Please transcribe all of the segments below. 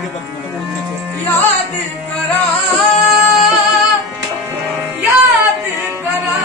याद करा, याद करा,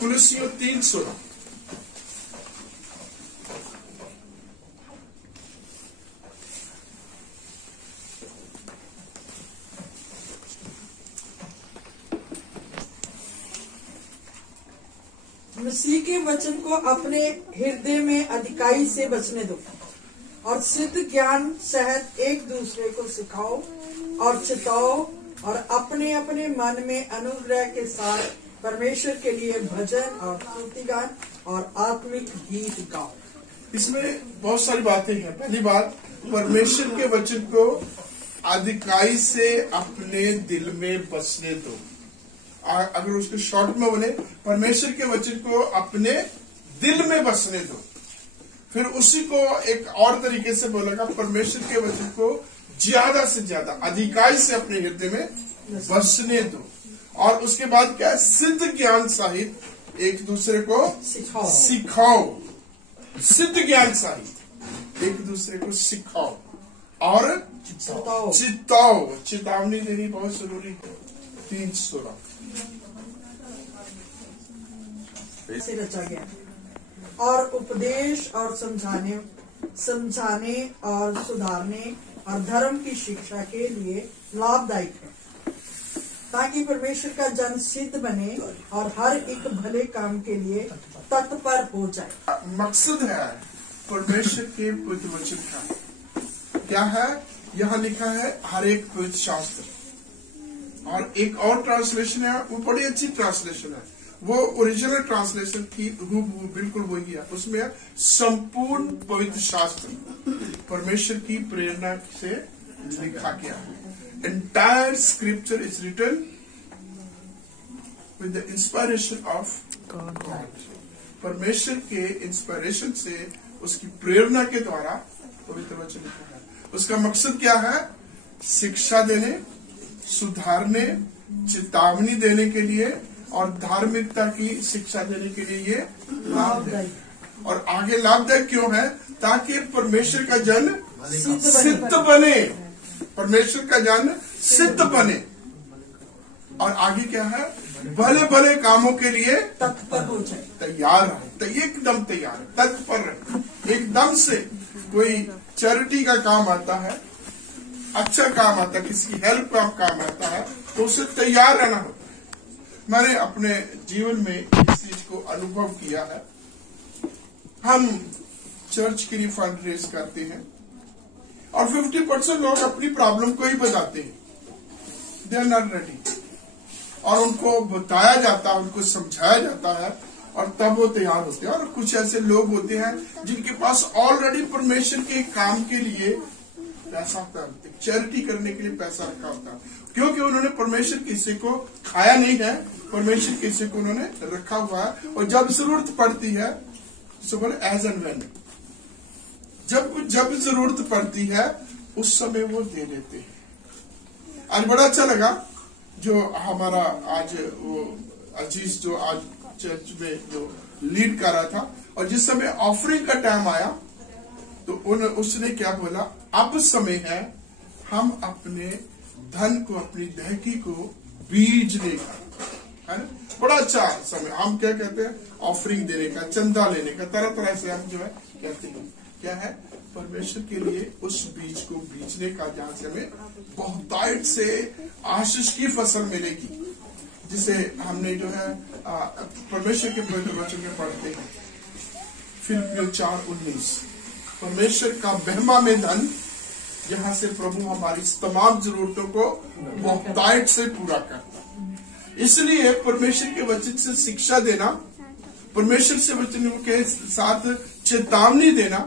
कुलुस्सियों 3:16। मसीह के वचन को अपने हृदय में अधिकाई से बचने दो और सिद्ध ज्ञान सहित एक दूसरे को सिखाओ और चिताओ और अपने अपने मन में अनुग्रह के साथ परमेश्वर के लिए भजन और स्तुतिगान और आत्मिक गीत गाओ। इसमें बहुत सारी बातें हैं। पहली बात, परमेश्वर के वचन को अधिकाई से अपने दिल में बसने दो। अगर उसके शॉर्ट में बोले, परमेश्वर के वचन को अपने दिल में बसने दो। फिर उसी को एक और तरीके से बोलेगा, परमेश्वर के वचन को ज्यादा से ज्यादा अधिकाई से अपने हृदय में बसने दो। और उसके बाद क्या है, सिद्ध ज्ञान सहित एक दूसरे को सिखाओ। सिद्ध ज्ञान सहित एक दूसरे को सिखाओ और चिताओ। चेतावनी देनी बहुत जरूरी है। 3:16 से रचा गया और उपदेश और समझाने और सुधारने और धर्म की शिक्षा के लिए लाभदायक है, ताकि परमेश्वर का जन सिद्ध बने और हर एक भले काम के लिए तत्पर हो जाए। मकसद है परमेश्वर के पवित्र वचन का क्या है? यहाँ लिखा है हर एक पवित्र शास्त्र। और एक और ट्रांसलेशन है, वो बड़ी अच्छी ट्रांसलेशन है, वो ओरिजिनल ट्रांसलेशन की बिल्कुल वही है। उसमें संपूर्ण पवित्र शास्त्र परमेश्वर की प्रेरणा से लिखा गया है। Entire scripture is written with the inspiration of God. परमेश्वर के इंस्पिरेशन से, उसकी प्रेरणा के द्वारा पवित्र वचन लिखा है। उसका मकसद क्या है? शिक्षा देने, सुधारने, चेतावनी देने के लिए और धार्मिकता की शिक्षा देने के लिए ये लाभदायक। और आगे लाभदायक क्यों है? ताकि परमेश्वर का जन सिद्ध बने, परमेश्वर का जन सिद्ध बने। और आगे क्या है? भले भले कामों के लिए तत्पर हो जाए, तैयार है, तो एकदम तैयार है, तत्पर है। एकदम से कोई चैरिटी का काम आता है, अच्छा काम आता है, किसी हेल्प का काम आता है, तो उसे तैयार रहना होता है। मैंने अपने जीवन में इस चीज को अनुभव किया है। हम चर्च के लिए फंड रेज करते हैं और 50% लोग अपनी प्रॉब्लम को ही बताते हैं, दे आर नॉट रेडी। और उनको बताया जाता है, उनको समझाया जाता है और तब वो तैयार होते हैं। और कुछ ऐसे लोग होते हैं जिनके पास ऑलरेडी परमेश्वर के काम के लिए पैसा होता है, चैरिटी करने के लिए पैसा रखा होता है, क्योंकि उन्होंने परमेश्वर के हिस्से को खाया नहीं है, परमेश्वर के हिस्से को उन्होंने रखा हुआ है। और जब जरूरत पड़ती है, जिसे बोले एज एंड व्हेन, जब जरूरत पड़ती है उस समय वो दे देते हैं। आज बड़ा अच्छा लगा जो हमारा आज वो अजीज जो आज चर्च में जो लीड कर रहा था, और जिस समय ऑफरिंग का टाइम आया तो उसने क्या बोला? अब समय है हम अपने धन को, अपनी दहकी को बीजने का, है ना? बड़ा अच्छा समय। हम क्या कहते हैं? ऑफरिंग देने का, चंदा लेने का, तरह तरह से हम जो है कहते हैं। क्या है? परमेश्वर के लिए उस बीज को बीजने का, जहां से हमें बहुतायत से आशीष की फसल मिलेगी, जिसे हमने जो है परमेश्वर के पवित्र वचन में पढ़ते हैं। फिलिप्पियों 4:19, परमेश्वर का बहमा में धन, जहां से प्रभु हमारी तमाम जरूरतों को बहुतायत से पूरा करता है। इसलिए परमेश्वर के वचन से शिक्षा देना, परमेश्वर से वचनों के साथ चेतावनी देना,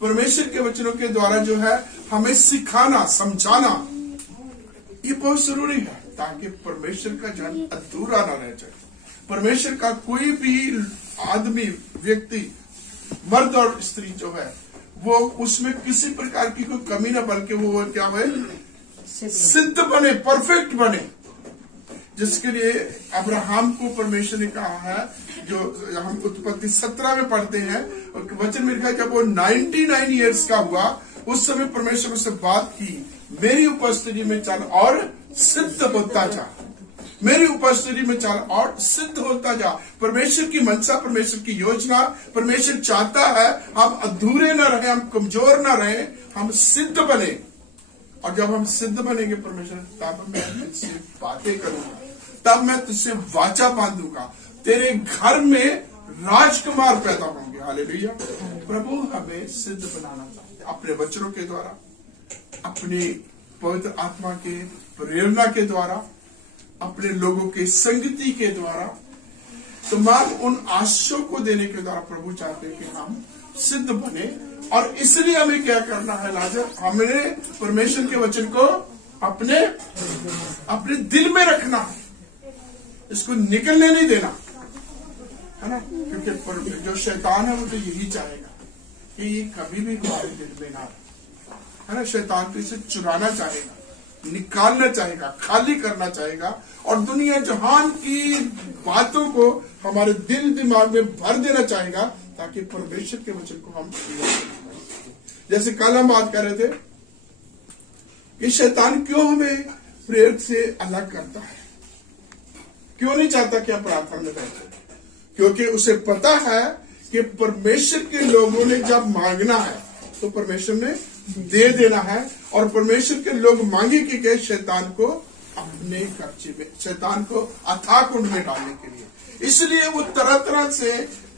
परमेश्वर के वचनों के द्वारा जो है हमें सिखाना, समझाना, ये बहुत जरूरी है, ताकि परमेश्वर का जन अधूरा ना रह जाए। परमेश्वर का कोई भी आदमी, व्यक्ति, मर्द और स्त्री जो है, वो उसमें किसी प्रकार की कोई कमी ना, बल्कि वो क्या है? सिद्ध बने, परफेक्ट बने। जिसके लिए अब्राहम को परमेश्वर ने कहा है, जो हम उत्पत्ति 17 में पढ़ते हैं, वचन में लिखा है जब वो 99 ईयर्स का हुआ, उस समय परमेश्वर से बात की, मेरी उपस्थिति में चल और सिद्ध होता जा, मेरी उपस्थिति में चल और सिद्ध होता जा। परमेश्वर की मनसा, परमेश्वर की योजना, परमेश्वर चाहता है हम अधूरे न रहे, हम कमजोर न रहे, हम सिद्ध बने। और जब हम सिद्ध बनेंगे परमेश्वर, तब मैं तुझसे बातें करूंगा, तब मैं तुझसे वाचा बांधूंगा, तेरे घर में राजकुमार पैदा होंगे। हालेलुया। प्रभु हमें सिद्ध बनाना चाहते हैं अपने वचनों के द्वारा, अपनी पवित्र आत्मा के प्रेरणा के द्वारा, अपने लोगों के संगति के द्वारा, तमाम उन आशीषों को देने के द्वारा प्रभु चाहते हैं कि हम सिद्ध बने। और इसलिए हमें क्या करना है लाजर? हमें परमेश्वर के वचन को अपने दिल में रखना है, इसको निकलने नहीं देना, है ना? क्योंकि जो शैतान है वो तो यही चाहेगा कि ये कभी भी हमारे दिल में ना रहे, है ना? शैतान तो इसे चुराना चाहेगा, निकालना चाहेगा, खाली करना चाहेगा, और दुनिया जहान की बातों को हमारे दिल दिमाग में भर देना चाहेगा, ताकि परमेश्वर के वचन को हम, जैसे कल हम बात कर रहे थे कि शैतान क्यों हमें प्रेयर से अलग करता है, क्यों नहीं चाहता कि हम प्रार्थना में बैठे? क्योंकि उसे पता है कि परमेश्वर के लोगों ने जब मांगना है तो परमेश्वर ने दे देना है। और परमेश्वर के लोग मांगे कि गए शैतान को अपने कब्जे में, शैतान को अथाह कुंड में डालने के लिए। इसलिए वो तरह तरह से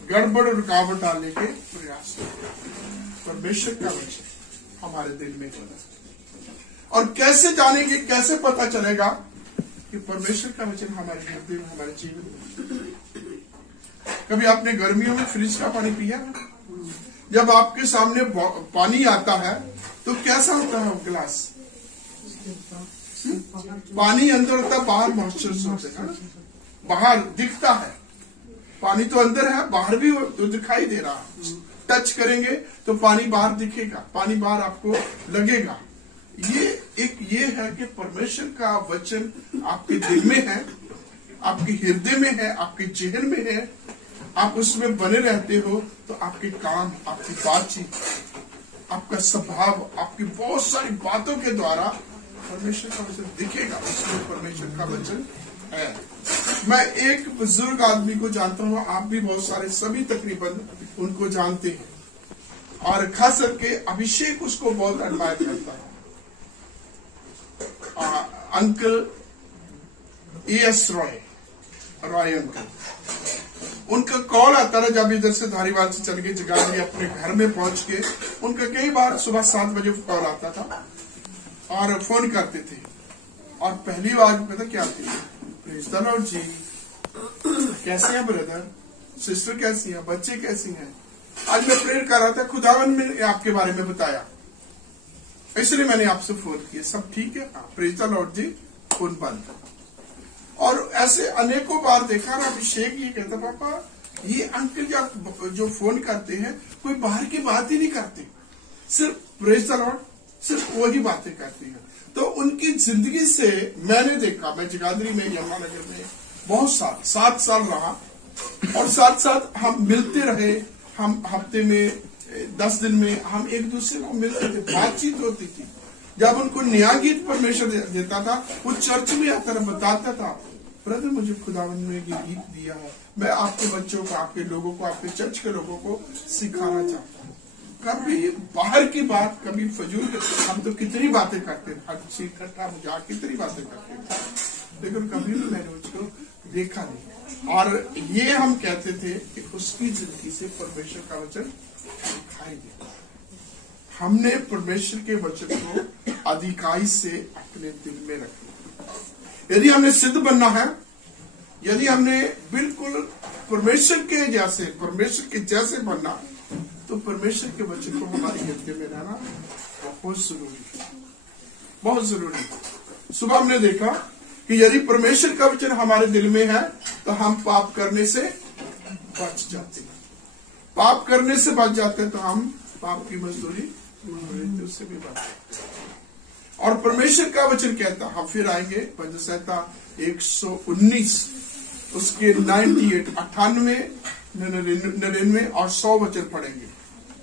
गड़बड़ रुकावट डालने के प्रयास करते हैं। परमेश्वर का वचन हमारे दिल में होना। और कैसे जानेंगे, कैसे पता चलेगा कि परमेश्वर का वचन हमारे हृदय में, हमारे जीवन में? कभी आपने गर्मियों में फ्रिज का पानी पिया? जब आपके सामने पानी आता है तो कैसा होता है वो गिलास? पानी अंदर होता है, बाहर मॉइस्चर होते हैं, बाहर दिखता है। पानी तो अंदर है, बाहर भी तो दिखाई दे रहा है। टच करेंगे तो पानी बाहर दिखेगा, पानी बाहर आपको लगेगा। ये है कि परमेश्वर का वचन आपके दिल में है, आपके हृदय में है, आपके जेहन में है। आप उसमें बने रहते हो तो आपके काम, आपकी बातचीत, आपका स्वभाव, आपकी बहुत सारी बातों के द्वारा परमेश्वर का वचन दिखेगा। उसमें परमेश्वर का वचन है। मैं एक बुजुर्ग आदमी को जानता हूँ, आप भी बहुत सारे, सभी तकरीबन उनको जानते हैं, और खास करके अभिषेक उसको बहुत एडमायर करता है। अंकल एस रॉय अंकल, उनका कॉल आता था जब इधर से धारीवाल से चल के जगाधरी अपने घर में पहुंच के। उनका कई बार सुबह 7 बजे कॉल आता था और फोन करते थे, और पहली बार पता क्या थी? प्रेज़ द लॉर्ड जी, कैसे हैं ब्रदर, सिस्टर कैसी हैं, बच्चे कैसी हैं? आज मैं प्रेयर कर रहा था, खुदावन ने आपके बारे में बताया, इसलिए मैंने आपसे फोन किया। सब ठीक है? Praise the lord ji. Phone बंद। और ऐसे अनेकों बार देखा ना, अभिषेक ये कहता, पापा ये अंकल जो फोन करते हैं कोई बाहर की बात ही नहीं करते, सिर्फ प्रेज़ द लॉर्ड, सिर्फ वही बातें करती हैं। तो उनकी जिंदगी से मैंने देखा, मैं जगाधरी में, यमुनानगर में बहुत साल, 7 साल रहा, और साथ साथ हम मिलते रहे। हम हफ्ते में 10 दिन में हम एक दूसरे को मिलते थे, बातचीत होती थी। जब उनको नया गीत परमेश्वर देता था, वो चर्च में आकर बताता था, ब्रदर मुझे खुदावन ने ये गीत दिया है, मैं आपके बच्चों को, आपके लोगों को, आपके चर्च के लोगों को सिखाना चाहता हूँ। कभी बाहर की बात, कभी फजूल, हम तो कितनी बातें करते हैं, हंसी ठट्ठा मजाक कितनी बातें करते हैं, लेकिन कभी भी मैंने उसको देखा नहीं। और ये हम कहते थे कि उसकी जिंदगी से परमेश्वर का वचन दिखाई देता। हमने परमेश्वर के वचन को अधिकाई से अपने दिल में रखना। यदि हमने सिद्ध बनना है, यदि हमने बिल्कुल परमेश्वर के जैसे, परमेश्वर के जैसे बनना, तो परमेश्वर के वचन को हमारे हृदय में रहना बहुत जरूरी है, बहुत जरूरी है। सुबह हमने देखा कि यदि परमेश्वर का वचन हमारे दिल में है तो हम पाप करने से बच जाते हैं। पाप करने से बच जाते हैं तो हम पाप की मजदूरी उससे भी बच जाते हैं। और परमेश्वर का वचन कहता, हम फिर आएंगे भजन संहिता 119 उसके 98, 98, 99 और 100 वचन पढ़ेंगे।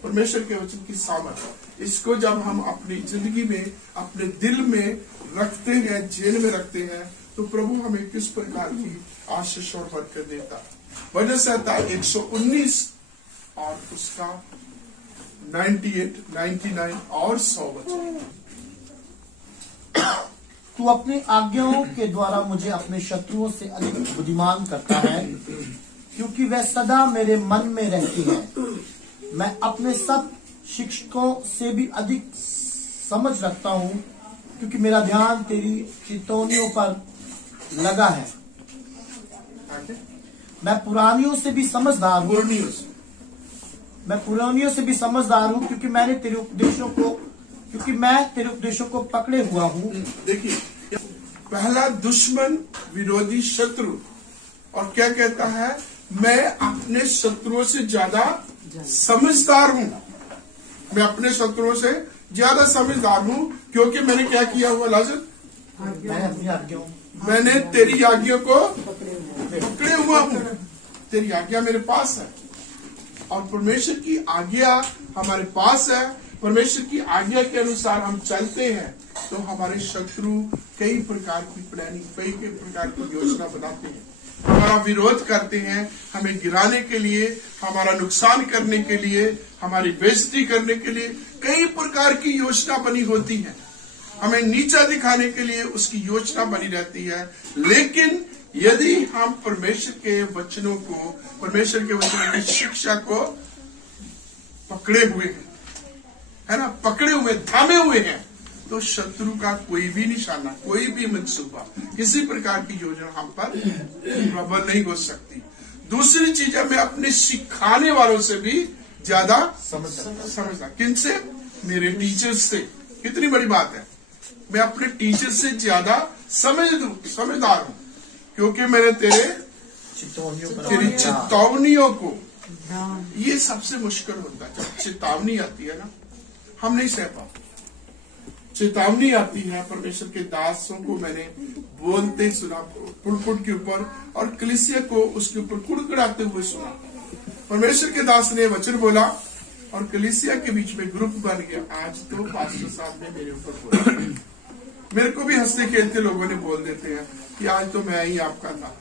परमेश्वर के वचन की सामर्थ, इसको जब हम अपनी जिंदगी में, अपने दिल में रखते हैं, जेल में रखते हैं, तो प्रभु हमें किस प्रकार की आशीष और बरकत देता है। भजन संहिता 119 और उसका 98, 99 और 100 वचन। तू अपनी आज्ञाओं के द्वारा मुझे अपने शत्रुओं से अधिक बुद्धिमान करता है, क्योंकि वह सदा मेरे मन में रहती है। मैं अपने सब शिक्षकों से भी अधिक समझ रखता हूँ, क्योंकि मेरा ध्यान तेरी चितौनियों पर लगा है। मैं पुरानियों से भी समझदार हूँ, क्योंकि मैं तेरे उपदेशों को पकड़े हुआ हूँ। देखिए, पहला दुश्मन, विरोधी, शत्रु, और क्या कहता है? मैं अपने शत्रुओं से ज्यादा समझदार हूँ। मैं अपने शत्रुओं से ज्यादा समझदार हूँ, क्योंकि मैंने क्या किया हुआ लाजर? मैंने तेरी आज्ञा को पकड़े हुआ हूँ। तेरी आज्ञा मेरे पास है, और परमेश्वर की आज्ञा हमारे पास है। परमेश्वर की आज्ञा के अनुसार हम चलते हैं तो हमारे शत्रु कई प्रकार की प्लानिंग, कई प्रकार की योजना बनाते हैं, हमारा विरोध करते हैं, हमें गिराने के लिए, हमारा नुकसान करने के लिए, हमारी बेइज्जती करने के लिए कई प्रकार की योजना बनी होती है, हमें नीचा दिखाने के लिए उसकी योजना बनी रहती है। लेकिन यदि हम परमेश्वर के वचनों को, परमेश्वर के वचनों की शिक्षा को पकड़े हुए हैं, है ना, पकड़े हुए, थामे हुए हैं, तो शत्रु का कोई भी निशाना, कोई भी मंसूबा, किसी प्रकार की योजना हम पर प्रबल नहीं हो सकती। दूसरी चीज है, मैं अपने सिखाने वालों से भी ज्यादा समझता। किनसे? मेरे टीचर्स से। कितनी बड़ी बात है, मैं अपने टीचर से ज्यादा समझदार हूं, क्योंकि मैंने तेरी चेतावनियों को, ये सबसे मुश्किल होता है। जब चेतावनी आती है ना, हम नहीं सह पाते। चेतावनी आती है, परमेश्वर के दासों को मैंने बोलते सुना पुलपुट के ऊपर, और कलीसिया को उसके ऊपर कुड़कुड़ाते हुए सुना। परमेश्वर के दास ने वचन बोला और कलीसिया के बीच में ग्रुप बन गया। आज तो पास्टर साहब ने मेरे ऊपर बोला, मेरे को भी हंसते खेलते लोगों ने बोल देते हैं कि आज तो मैं ही आपका था।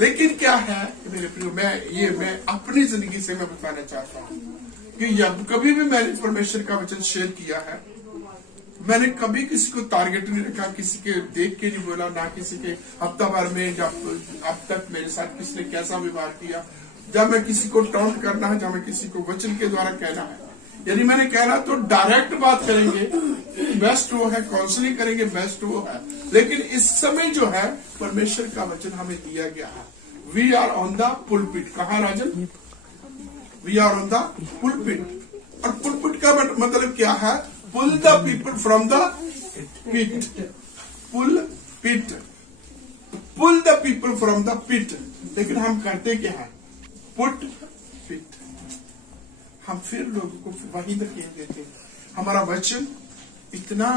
लेकिन क्या है मेरे प्रियो, मैं अपनी जिंदगी से मैं बताना चाहता हूँ कि जब कभी भी मैंने परमेश्वर का वचन शेयर किया है, मैंने कभी किसी को टारगेट नहीं रखा, किसी के देख के नहीं बोला, ना किसी के हफ्ता भर में जब अब तक मेरे साथ किसने कैसा व्यवहार किया। जब मैं किसी को टॉन्ट करना है, जब मैं किसी को वचन के द्वारा कहना है, यदि मैंने कहना तो डायरेक्ट बात करेंगे, बेस्ट वो है, काउंसलिंग करेंगे, बेस्ट वो है। लेकिन इस समय जो है परमेश्वर का वचन हमें दिया गया है। We are on the pulpit. कहा Rajan? We are on the pulpit. और पुलपिट का मतलब क्या है? Pull the people from the pit. Pull pit, pull the people from the pit. लेकिन हम करते क्या है? Put pit. हम फिर लोगों को वही धकेल देते हैं। हमारा वचन इतना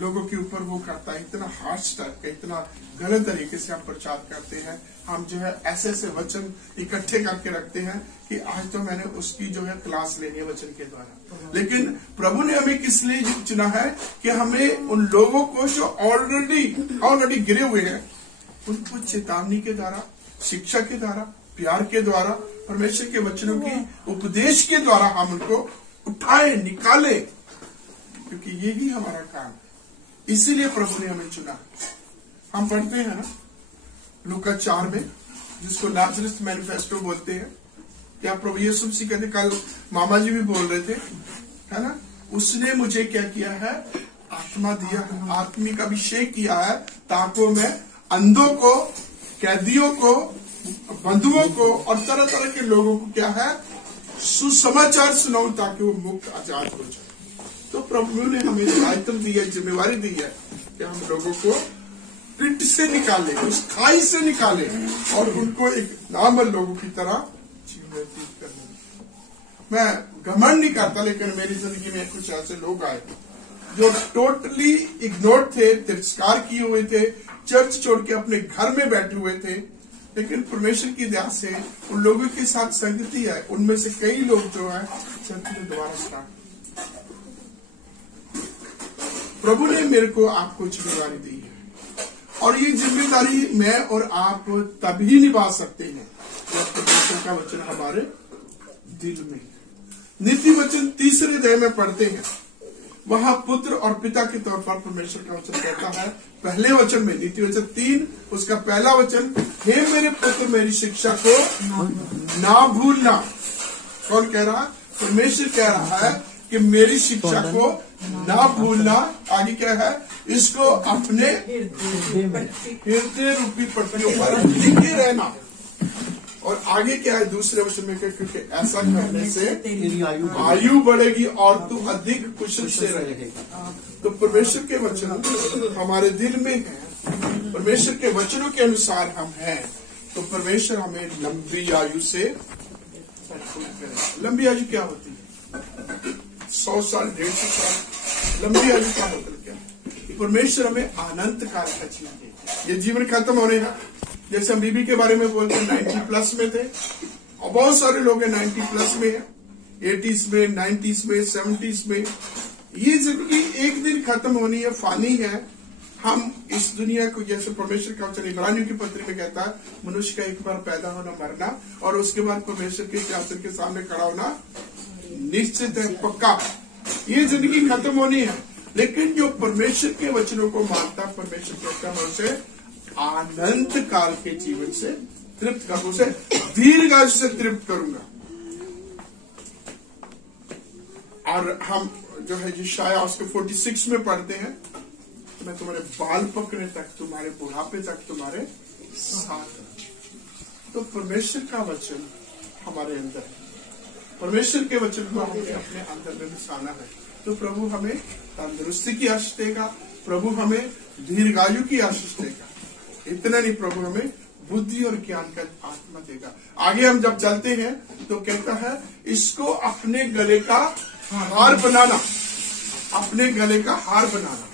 लोगों के ऊपर वो करता है, इतना हार्श टाइप का, इतना गलत तरीके से हम प्रचार करते हैं। हम जो है ऐसे ऐसे वचन इकट्ठे करके रखते हैं कि आज तो मैंने उसकी जो है क्लास लेनी है वचन के द्वारा। लेकिन प्रभु ने हमें किस लिए चुना है कि हमें उन लोगों को जो ऑलरेडी गिरे हुए हैं, उनको चेतावनी के द्वारा, शिक्षा के द्वारा, प्यार के द्वारा, परमेश्वर के वचनों की उपदेश के द्वारा हम उनको उठाए, निकाले, क्योंकि यही हमारा काम है। इसीलिए प्रभु ने हमें चुना। हम पढ़ते हैं ना लूका 4 में, जिसको लाजरस मैनिफेस्टो बोलते हैं। क्या प्रभु यीशु मसीह कहते, कल मामा जी भी बोल रहे थे, है ना, उसने मुझे क्या किया है? आत्मा दिया है, आत्मिक अभिषेक किया है, ताकि मैं अंधों को, कैदियों को, बंधुओं को और तरह तरह के लोगों को क्या है? सुसमाचार सुनाऊं, ताकि वो मुक्त आजाद हो जाए। तो प्रभु ने हमें दायित्व दिया, जिम्मेवारी दी है कि हम लोगों को पिट से निकाले, उस खाई से निकाले और उनको एक नॉर्मल लोगों की तरह जीवन व्यतीत करने। मैं घमंड नहीं करता, लेकिन मेरी जिंदगी में कुछ ऐसे लोग आए जो टोटली इग्नोर थे, तिरस्कार किए हुए थे, चर्च छोड़ के अपने घर में बैठे हुए थे। लेकिन परमेश्वर की दया से उन लोगों के साथ संगति है, उनमें से कई लोग जो है चर्च में दोबारा स्टार्ट। प्रभु ने मेरे को आपको जिम्मेदारी दी है, और ये जिम्मेदारी मैं और आप तभी निभा सकते हैं जब परमेश्वर का वचन हमारे दिल में। नीति वचन 3 अध्याय में पढ़ते हैं, वहां पुत्र और पिता के तौर पर परमेश्वर का वचन कहता है। पहले वचन में, नीति वचन 3, उसका पहला वचन, हे मेरे पुत्र मेरी शिक्षा को ना भूलना। कौन कह रहा? परमेश्वर कह रहा है कि मेरी शिक्षा को ना भूलना। आगे क्या है? इसको अपने हृदय रूपी पट्टियों पर लिखे रहना। और आगे क्या है दूसरे वचन में? क्योंकि ऐसा करने से आयु बढ़ेगी और तू अधिक कुशल से रहेगा। तो परमेश्वर के वचन हमारे दिल में है, परमेश्वर के वचनों के अनुसार हम हैं, तो परमेश्वर हमें लंबी आयु से भरपूर करेगा। लंबी आयु क्या होती है? 100 साल, 150 साल। लंबी आयु का मतलब क्या है? परमेश्वर हमें अनंत काल का जीवन देते। ये जीवन खत्म होने का, जैसे हम बीबी के बारे में बोलते हैं, 90+ में थे, और बहुत सारे लोग हैं 90+ में है, 80s में, 90s में, 70s में। ये जिंदगी एक दिन खत्म होनी है, फानी है। हम इस दुनिया को, जैसे परमेश्वर का वचन इब्रानियों की पत्री में कहता है, मनुष्य का एक बार पैदा होना, मरना, और उसके बाद परमेश्वर के शासन के सामने खड़ा होना निश्चित है, पक्का। ये जिंदगी खत्म होनी है, लेकिन जो परमेश्वर के वचनों को मानता, परमेश्वर कहता है उसे अनंत काल के जीवन से तृप्त करूंगा, उसे दीर्घायु से तृप्त करूंगा। और हम जो है यशायाह उसके 46 में पढ़ते हैं, तो मैं तुम्हारे बाल पकने तक, तुम्हारे बुढ़ापे तक तुम्हारे साथ। तो परमेश्वर का वचन हमारे अंदर है, परमेश्वर के वचन को हमें अपने अंदर में बसाना है। तो प्रभु हमें तंदुरुस्ती की आशीष देगा, प्रभु हमें दीर्घायु की आशीष देगा। इतना नहीं, प्रभु हमें बुद्धि और ज्ञान का आत्मा देगा। आगे हम जब चलते हैं तो कहता है इसको अपने गले का हार बनाना, अपने गले का हार बनाना।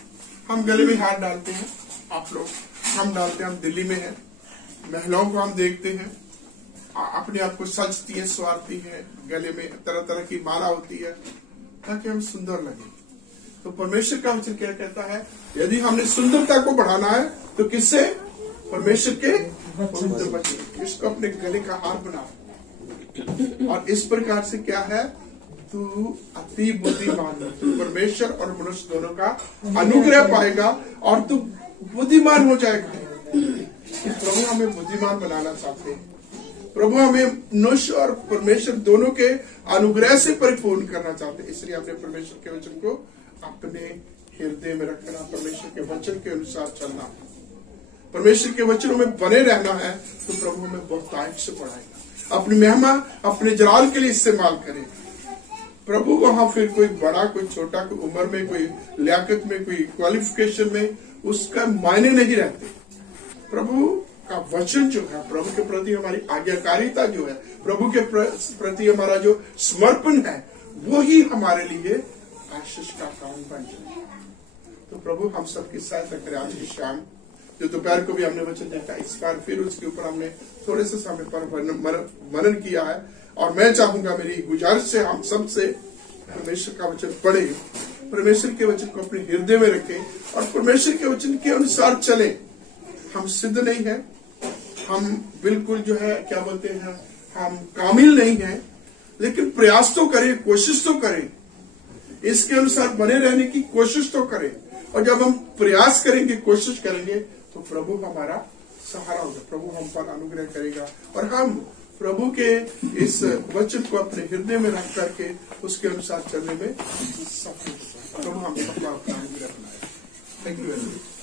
हम गले में हार डालते हैं, आप लोग, हम डालते हैं, हम दिल्ली में हैं, महिलाओं को हम देखते हैं अपने आप को सजती है, संवारती है, गले में तरह तरह की माला होती है ताकि हम सुंदर लगे। तो परमेश्वर का वचन क्या कहता है, यदि हमने सुंदरता को बढ़ाना है तो किससे? परमेश्वर के पवित्र वचन। इसको अपने गले का हार बना। और इस प्रकार से क्या है, तू अति बुद्धिमान है, तू परमेश्वर और मनुष्य दोनों का अनुग्रह पाएगा और तू बुद्धिमान हो जाएगा। प्रभु हमें बुद्धिमान बनाना चाहते हैं, प्रभु हमें मनुष्य और परमेश्वर दोनों के अनुग्रह से परिपूर्ण करना चाहते हैं। इसलिए अपने परमेश्वर के वचन को अपने हृदय में रखना, परमेश्वर के वचन के अनुसार चलना, परमेश्वर के वचनों में बने रहना है, तो प्रभु हमें बहुतायत से बढ़ाएगा, अपनी महिमा अपने जलाल के लिए इस्तेमाल करेगा। प्रभु वहां फिर कोई बड़ा कोई छोटा, कोई उम्र में, कोई लियाकत में, कोई क्वालिफिकेशन में, उसका मायने नहीं रहते। प्रभु का वचन जो है, प्रभु के प्रति हमारी आज्ञाकारिता जो है, प्रभु के प्रति हमारा जो समर्पण है, वो ही हमारे लिए आशीष का कारण बन जाए। तो प्रभु हम सबकी सहायता करें। आज की शाम जो दोपहर को भी हमने वचन देखा, इस बार फिर उसके ऊपर हमने थोड़े से समय पर मनन किया है। और मैं चाहूंगा, मेरी गुजारिश से हम सब से परमेश्वर का वचन पढ़े, परमेश्वर के वचन को अपने हृदय में रखें और परमेश्वर के वचन के अनुसार चले। हम सिद्ध नहीं है, हम बिल्कुल जो है क्या बोलते हैं, हम कामिल नहीं है, लेकिन प्रयास तो करें, कोशिश तो करें, इसके अनुसार बने रहने की कोशिश तो करें। और जब हम प्रयास करेंगे, कोशिश करेंगे, तो प्रभु हमारा सहारा होगा, प्रभु हम पर अनुग्रह करेगा और हम प्रभु के इस वचन को अपने हृदय में रख करके उसके अनुसार चलने में सफल होगा। प्रभु हम सबका अपना अनुग्रह बनाए। Thank you very much.